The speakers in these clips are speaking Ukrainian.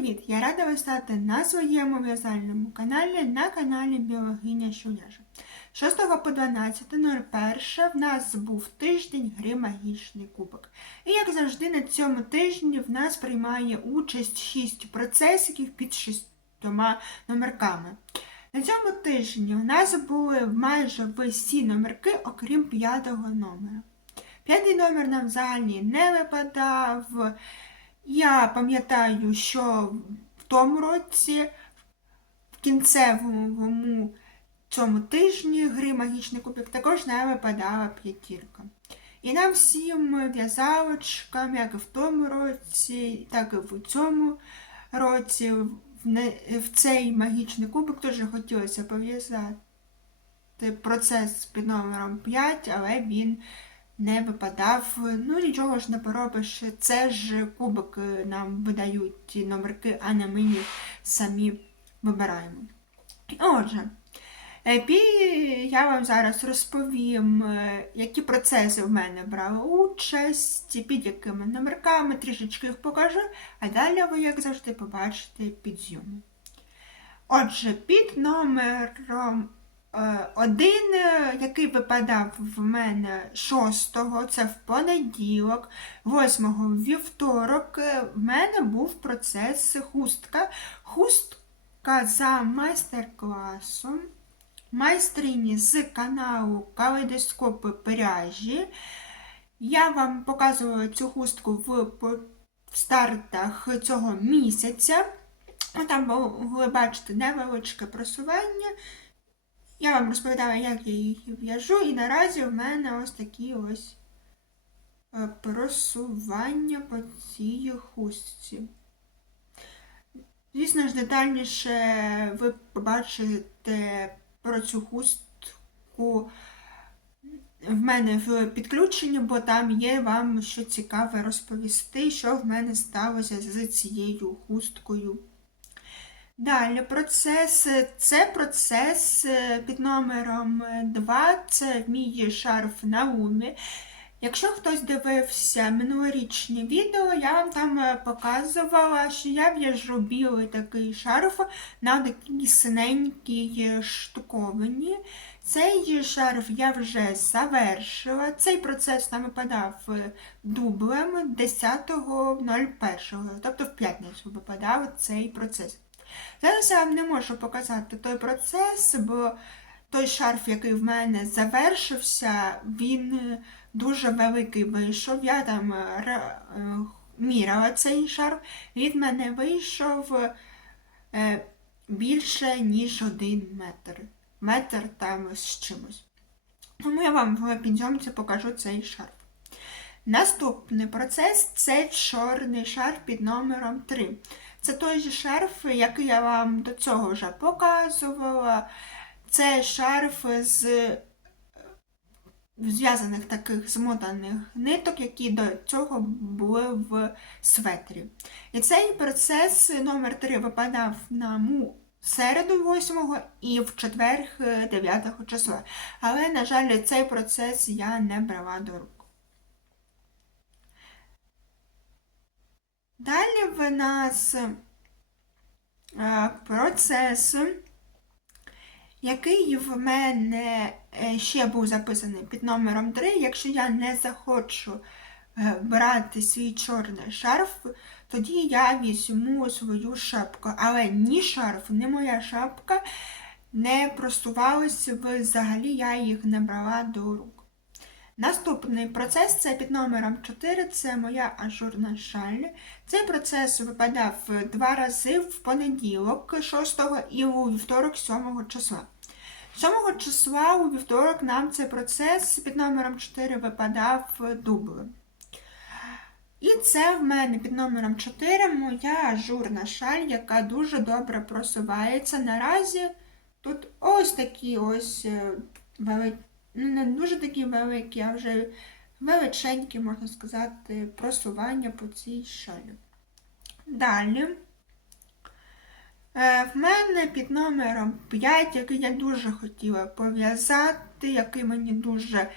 привіт! Я рада вас стати на своєму в'язальному каналі на каналі Біологиня Шуляжа. 6 по 12.01 в нас був тиждень гри Магічний кубок. І як завжди на цьому тижні в нас приймає участь 6 процесиків під 6 номерками. На цьому тижні у нас були майже всі номерки, окрім п'ятого номера. П'ятий номер нам взагалі не випадав. Я пам'ятаю, що в тому році, в кінцевому цьому тижні гри Магічний кубик також не випадала п'ятірка. І нам всім в'язалочкам, як і в тому році, так і в цьому році, в цей магічний кубик дуже хотілося пов'язати процес під номером 5, але він не випадав. Ну, нічого ж не поробиш. Це ж кубок нам видають номерки, а не ми їх самі вибираємо. Отже, я вам зараз розповім, які процеси в мене брали участь, під якими номерками, трішечки їх покажу, а далі ви, як завжди, побачите підзйому. Отже, під номером Е, один, е, який випадав в мене 6-го, це в понеділок, 8-го в вівторок, е, в мене був процес хустка. Хустка за майстер-класом. Майстрині з каналу Калейдоскопи Пряжі. Я вам показувала цю хустку в стартах цього місяця. Там ви бачите невеличке просування. Я вам розповідала, як я їх в'яжу, і наразі в мене ось такі ось е, просування по цій хустці. Звісно ж, детальніше ви побачите про цю хустку в мене в підключенні, бо там є вам що цікаве розповісти, що в мене сталося з цією хусткою. Далі процес це процес е, під номером 2, це мій шарф на умі. Якщо хтось дивився минулорічні відео, я вам там е, показувала, що я в'яжу білий такий шарф на такій синенькій штуковині. Цей шарф я вже завершила. Цей процес нам випадав е, дублем 10.01, тобто в п'ятницю випадав цей процес. Зараз я вам не можу показати той процес, бо той шарф, який в мене завершився, він дуже великий вийшов. Я там е, міряла цей шарф, він в мене вийшов е, більше, ніж один метр. Метр там з чимось. Тому я вам в підйомці покажу цей шарф. Наступний процес це чорний шарф під номером 3. Це той же шарф, який я вам до цього вже показувала. Це шарф з зв'язаних таких змотаних ниток, які до цього були в светрі. І цей процес номер 3 випадав на му середу 8 і в четвер 9 числа. Але, на жаль, цей процес я не брала до рук. Далі в нас е, процес, який в мене е, ще був записаний під номером 3. Якщо я не захочу е, брати свій чорний шарф, тоді я візьму свою шапку. Але ні шарф, ні моя шапка не просувалися взагалі, я їх не брала до рук. Наступний процес це під номером 4, це моя ажурна шаль. Цей процес випадав два рази в понеділок 6 і у вівторок 7 числа. 7 числа у вівторок нам цей процес під номером 4 випадав дублем. І це в мене під номером 4 моя ажурна шаль, яка дуже добре просувається. Наразі тут ось такі ось е, великі ну, не дуже такі великі, а вже величенькі, можна сказати, просування по цій шалі. Далі. Е, в мене під номером 5, який я дуже хотіла пов'язати, який мені дуже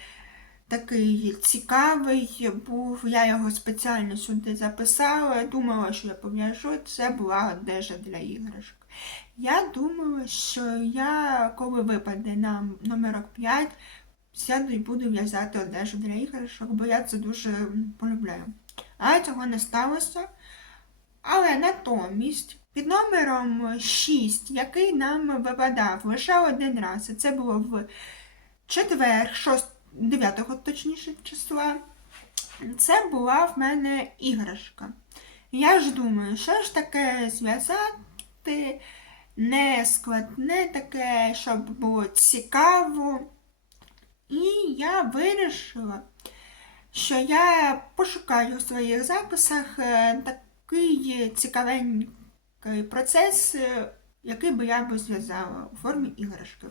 такий цікавий був. Я його спеціально сюди записала. Думала, що я пов'яжу. Це була одежа для іграшок. Я думала, що я, коли випаде нам номерок 5, сяду і буду в'язати одежу для іграшок, бо я це дуже полюбляю. Але цього не сталося. Але натомість під номером 6, який нам випадав лише один раз, і це було в четвер, 6, 9 точніше числа, це була в мене іграшка. Я ж думаю, що ж таке зв'язати не складне таке, щоб було цікаво. І я вирішила, що я пошукаю у своїх записах е, такий цікавенький процес, е, який би я би зв'язала у формі іграшки.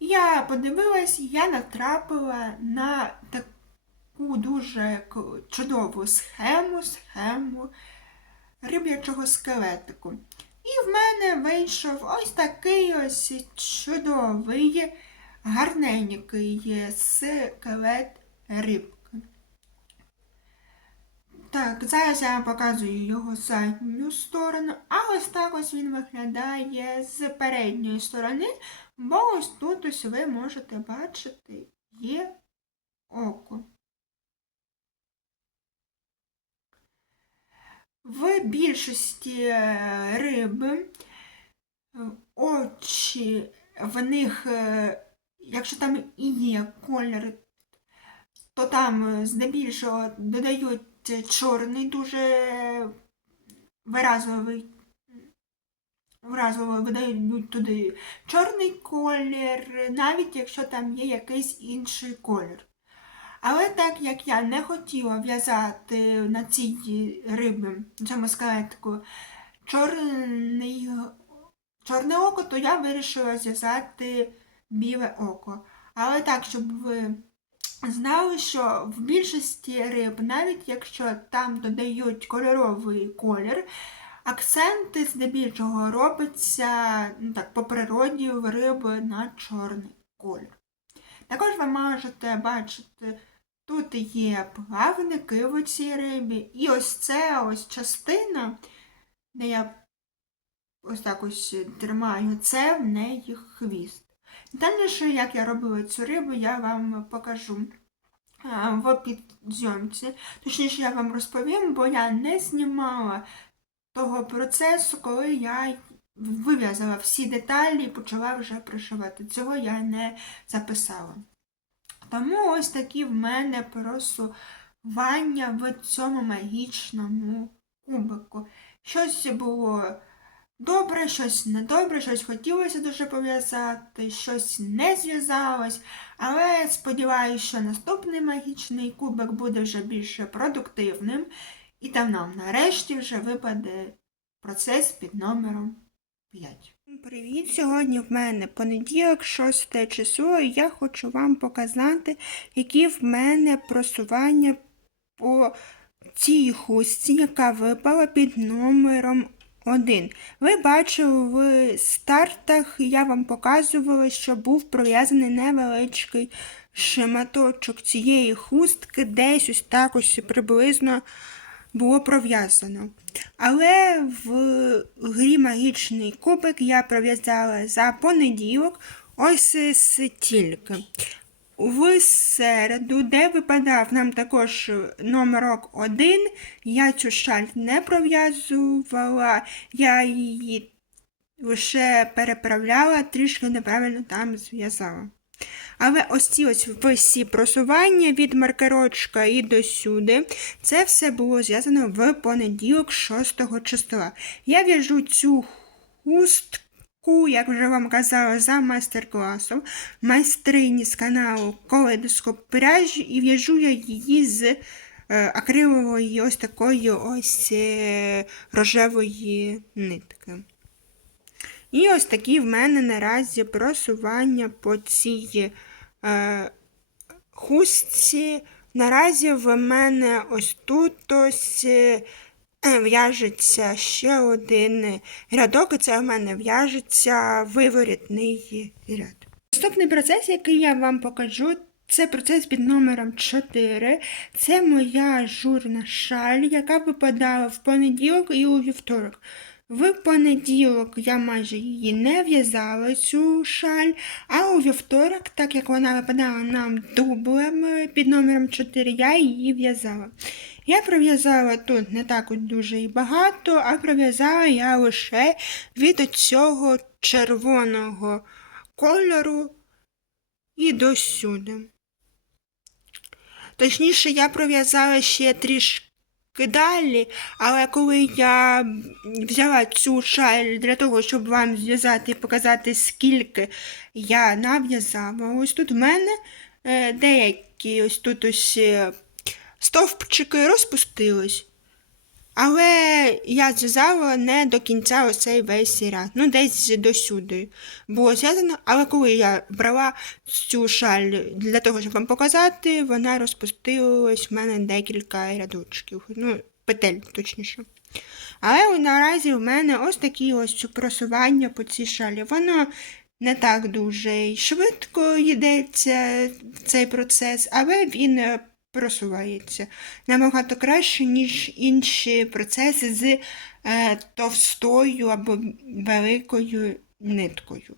Я подивилась, я натрапила на таку дуже чудову схему, схему риб'ячого скелетику. І в мене вийшов ось такий ось чудовий, гарненький скелет рибки. Так, зараз я вам показую його задню сторону, а ось так ось він виглядає з передньої сторони, бо ось тут ось ви можете бачити є око. В більшості е, риби е, очі в них, е, якщо там і є колір, то там е, здебільшого додають чорний дуже виразовий. Вразово видають туди чорний колір, навіть якщо там є якийсь інший колір. Але так як я не хотіла в'язати на цій рибі, на цьому скелетику, чорний, чорне око, то я вирішила зв'язати біле око. Але так, щоб ви знали, що в більшості риб, навіть якщо там додають кольоровий колір, акценти здебільшого робиться ну, так, по природі в риби на чорний колір. Також ви можете бачити, тут є плавники в цій рибі, і ось це ось частина, де я ось так ось тримаю, це в неї хвіст. Дальніше, як я робила цю рибу, я вам покажу в підзйомці. Точніше, я вам розповім, бо я не знімала того процесу, коли я вив'язала всі деталі і почала вже пришивати. Цього я не записала. Тому ось такі в мене просування в цьому магічному кубику. Щось було добре, щось недобре, щось хотілося дуже пов'язати, щось не зв'язалось. Але сподіваюся, що наступний магічний кубик буде вже більш продуктивним. І там нам нарешті вже випаде процес під номером 5. Привіт! Сьогодні в мене понеділок, 6 число, і я хочу вам показати, які в мене просування по цій хустці, яка випала під номером 1. Ви бачили в стартах, я вам показувала, що був пров'язаний невеличкий шматочок цієї хустки, десь ось так ось приблизно було пров'язано. Але в грі магічний кубик я пров'язала за понеділок ось стільки. В середу, де випадав нам також номерок 1, я цю шаль не пров'язувала, я її лише переправляла, трішки неправильно там зв'язала. Але ось ці ось всі просування від маркерочка і до сюди, це все було зв'язано в понеділок 6 числа. Я в'яжу цю хустку, як вже вам казала, за майстер-класом майстрині з каналу Коледоскоп пряжі і в'яжу я її з е, акрилової ось такої ось е, рожевої нитки. І ось такі в мене наразі просування по цій е, хустці. Наразі в мене ось тут ось е, в'яжеться ще один рядок, і це в мене в'яжеться виворітний ряд. Наступний процес, який я вам покажу, Це процес під номером 4. Це моя журна шаль, яка випадала в понеділок і у вівторок. В понеділок я майже її не в'язала, цю шаль, а у вівторок, так як вона випадала нам дублем е, під номером 4, я її в'язала. Я пров'язала тут не так дуже і багато, а пров'язала я лише від цього червоного кольору і до сюди. Точніше, я пров'язала ще трішки далі, але коли я взяла цю шаль для того, щоб вам зв'язати і показати, скільки я нав'язала, ось тут в мене е, деякі ось тут ось е, стовпчики розпустились. Але я зв'язала не до кінця ось цей весь ряд. Ну, десь до сюди було зв'язано, але коли я брала цю шаль для того, щоб вам показати, вона розпустилась в мене декілька рядочків. Ну, петель, точніше. Але наразі в мене ось такі ось просування по цій шалі. Воно не так дуже швидко йдеться цей процес, але він просувається набагато краще, ніж інші процеси з е, товстою або великою ниткою.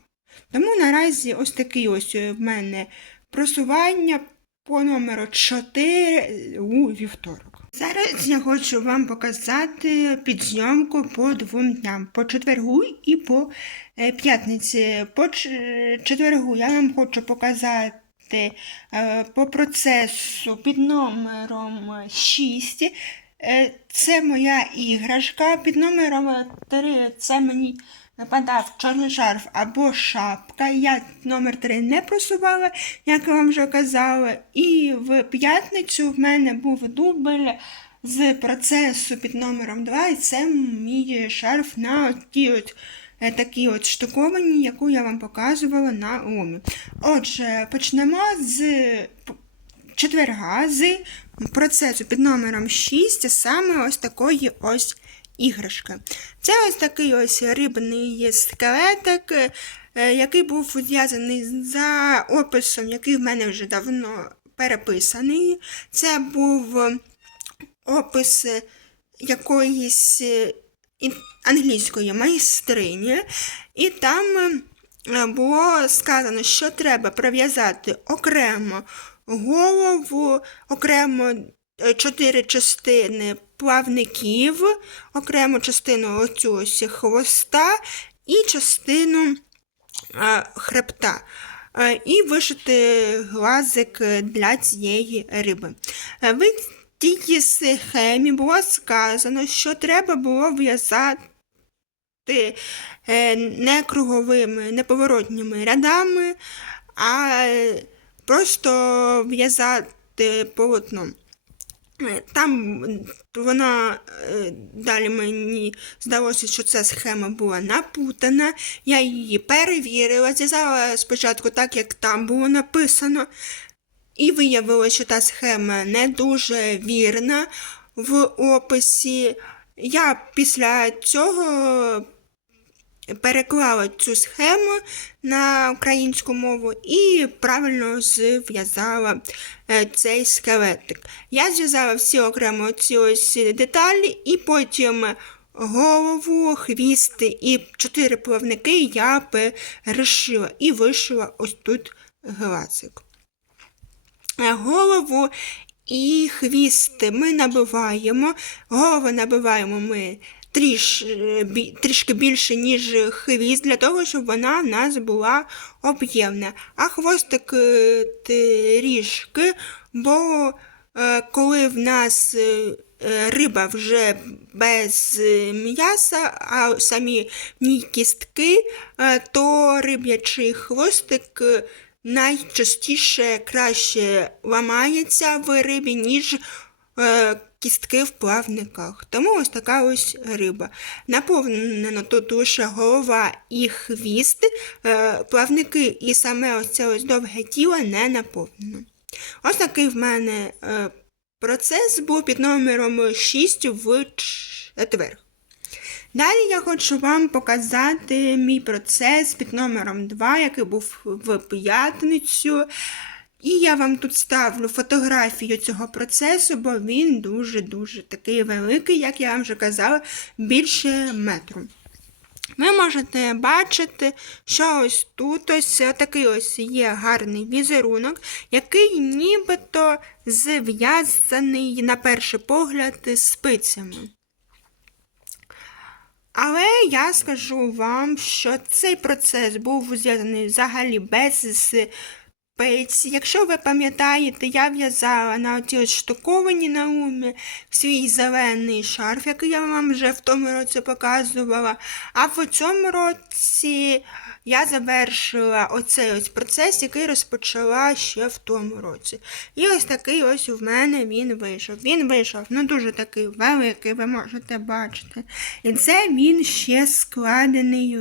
Тому наразі ось такий ось в мене просування по номеру 4 у вівторок. Зараз я хочу вам показати підзйомку по двом дням, по четвергу і по е, п'ятниці. По четвергу я вам хочу показати е, по процесу під номером 6. Е, Це моя іграшка. Під номером 3 це мені нападав чорний шарф або шапка. Я номер 3 не просувала, як я вам вже казала. І в п'ятницю в мене був дубль з процесу під номером 2, і це мій шарф на ті от е, такі от штуковані, яку я вам показувала на омі. Отже, почнемо з четверга з процесу під номером 6, саме ось такої ось іграшки. Це ось такий ось рибний скелетик, е, який був зв'язаний за описом, який в мене вже давно переписаний. Це був опис якоїсь е, англійської майстрині, і там е, було сказано, що треба прив'язати окремо голову, окремо е, чотири частини плавників, окрему частину оцю ось хвоста і частину е, хребта. І вишити глазик для цієї риби. Е, В тій схемі було сказано, що треба було в'язати е, не круговими, неповоротніми рядами, а просто в'язати полотном. Е, Там вона е, далі мені здалося, що ця схема була напутана. Я її перевірила, зв'язала спочатку так, як там було написано, і виявилося, що та схема не дуже вірна в описі. Я після цього переклала цю схему на українську мову і правильно зв'язала е, цей скелетик. Я зв'язала всі окремо ці ось деталі, і потім голову, хвісти і чотири плавники я перешила і вишила ось тут глазик. Голову і хвіст ми набиваємо. Голову набиваємо ми тріш, трішки більше, ніж хвіст, для того, щоб вона в нас була об'ємна. А хвостик е, трішки, бо е, коли в нас е, риба вже без м'яса, а самі в ній кістки, то риб'ячий хвостик найчастіше краще ламається в рибі, ніж е, кістки в плавниках. Тому ось така ось риба. Наповнено тут лише голова і хвіст, е, плавники і саме ось це ось довге тіло не наповнено. Ось такий в мене е, процес був під номером 6 в четвер. Далі я хочу вам показати мій процес під номером 2, який був в п'ятницю. І я вам тут ставлю фотографію цього процесу, бо він дуже-дуже такий великий, як я вам вже казала, більше метру. Ви можете бачити, що ось тут ось такий ось є гарний візерунок, який нібито зв'язаний на перший погляд спицями. Але я скажу вам, що цей процес був зв'язаний взагалі без спиць. Якщо ви пам'ятаєте, я в'язала на оці штуковані на умі свій зелений шарф, який я вам вже в тому році показувала. А в цьому році я завершила оцей ось процес, який розпочала ще в тому році. І ось такий ось у мене він вийшов. Він вийшов ну дуже такий великий, ви можете бачити. І це він ще складений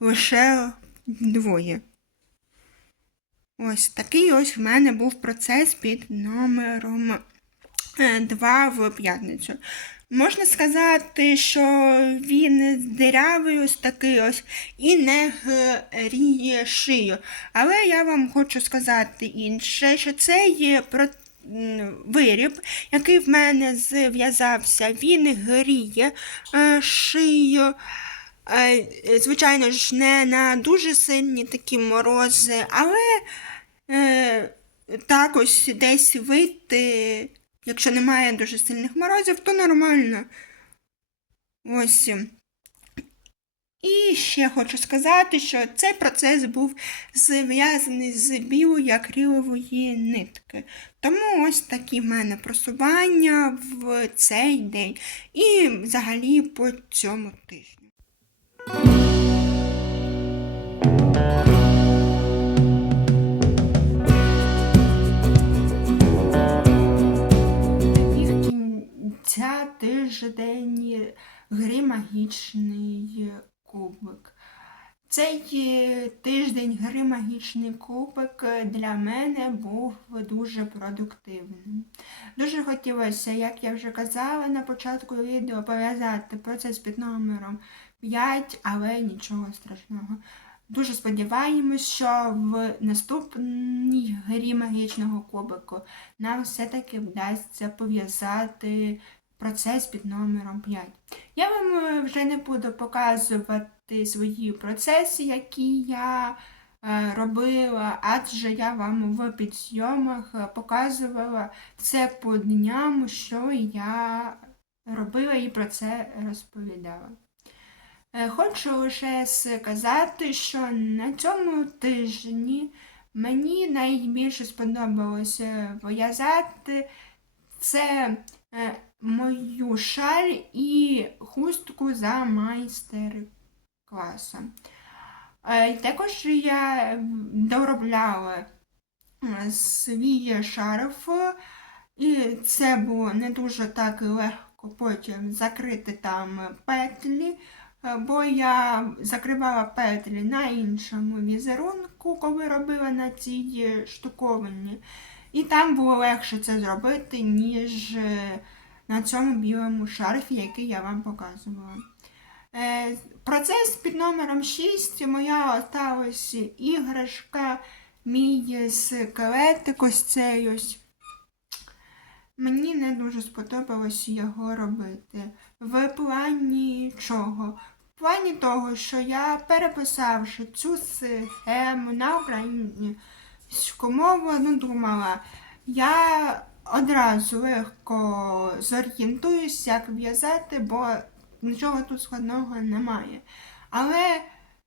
лише вдвоє. Ось такий ось в мене був процес під номером 2 в п'ятницю. Можна сказати, що він дирявий ось такий ось і не гріє шию. Але я вам хочу сказати інше, що це є про виріб, який в мене зв'язався, він гріє е, шию. Е, Звичайно ж, не на дуже сильні такі морози, але е, так ось десь вийти, якщо немає дуже сильних морозів, то нормально. Ось. І ще хочу сказати, що цей процес був зв'язаний з білої акрилової нитки. Тому ось такі в мене просування в цей день і взагалі по цьому тижню. Тиждень гри магічний кубик. Цей е, тиждень гри магічний кубик для мене був дуже продуктивним. Дуже хотілося, як я вже казала на початку відео, пов'язати процес під номером 5, але нічого страшного. Дуже сподіваємось, що в наступній грі магічного кубику нам все-таки вдасться пов'язати процес під номером 5. Я вам е, вже не буду показувати свої процеси, які я е, робила, адже я вам в підйомах е, показувала все по дням, що я робила і про це розповідала. Хочу лише сказати, що на цьому тижні мені найбільше сподобалося в'язати це мою шаль і хустку за майстер-класом. Е, Також я доробляла е, свій шарф, і це було не дуже так легко потім закрити там петлі. Е, бо я закривала петлі на іншому візерунку, коли робила на цій штуковині. І там було легше це зробити, ніж на цьому білому шарфі, який я вам показувала. Е, Процес під номером 6 моя осталась іграшка, мій скелетик ось цей ось. Мені не дуже сподобалось його робити. В плані чого? В плані того, що я переписавши цю схему на українську мову, ну думала, я одразу легко зорієнтуюсь, як в'язати, бо нічого тут складного немає. Але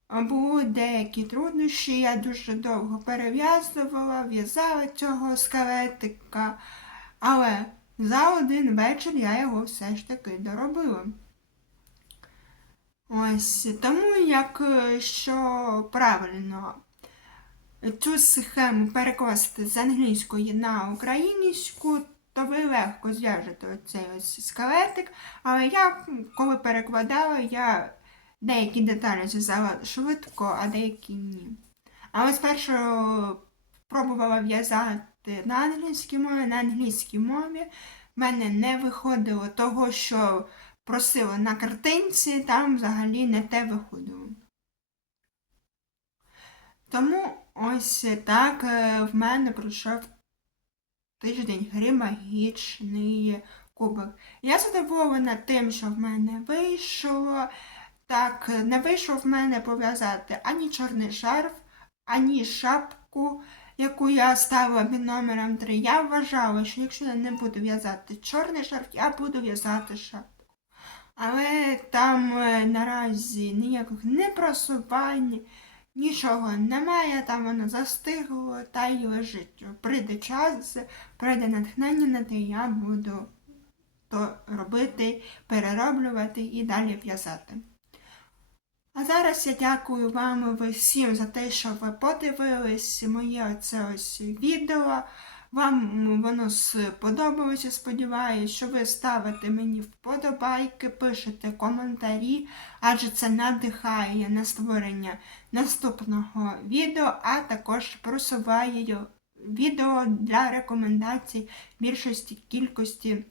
були деякі труднощі, я дуже довго перев'язувала, в'язала цього скелетика. Але за один вечір я його все ж таки доробила. Ось тому, як е, що правильно цю схему перекласти з англійської на українську, то ви легко зв'яжете оцей ось скелетик. Але я, коли перекладала, я деякі деталі зв'язала швидко, а деякі ні. Але спершу пробувала в'язати на англійській мові, на англійській мові в мене не виходило того, що просила на картинці, там взагалі не те виходило. Тому ось так е, в мене пройшов тиждень гри магічний кубок. Я задоволена тим, що в мене вийшло. Так, не вийшло в мене пов'язати ані чорний шарф, ані шапку, яку я ставила під номером 3. Я вважала, що якщо я не буду в'язати чорний шарф, я буду в'язати шапку. Але там е, наразі ніяких не просувань, нічого немає, там воно застигло та й лежить. Прийде час, прийде натхнення на те, я буду то робити, перероблювати і далі в'язати. А зараз я дякую вам всім за те, що ви подивились моє оце ось відео. Вам воно сподобалося, сподіваюся, що ви ставите мені вподобайки, пишете коментарі, адже це надихає на створення наступного відео, а також просуває відео для рекомендацій більшості кількості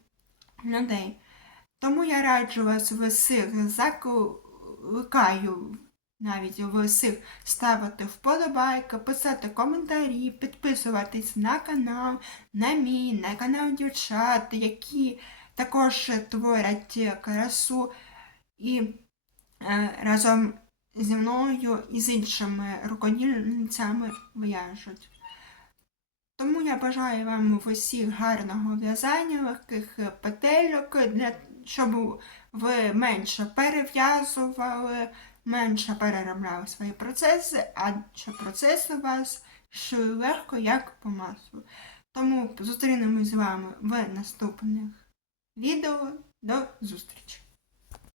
людей. Тому я раджу вас всіх закликаю навіть всіх ставити вподобайки, писати коментарі, підписуватись на канал, на мій, на канал дівчат, які також творять красу і е, разом зі мною і з іншими рукодільницями в'яжуть. Тому я бажаю вам усіх гарного в'язання, легких петельок, для, щоб ви менше перев'язували, менше переробляли свої процеси, адже процеси у вас йшли легко, як по маслу. Тому зустрінемось з вами в наступних відео. До зустрічі!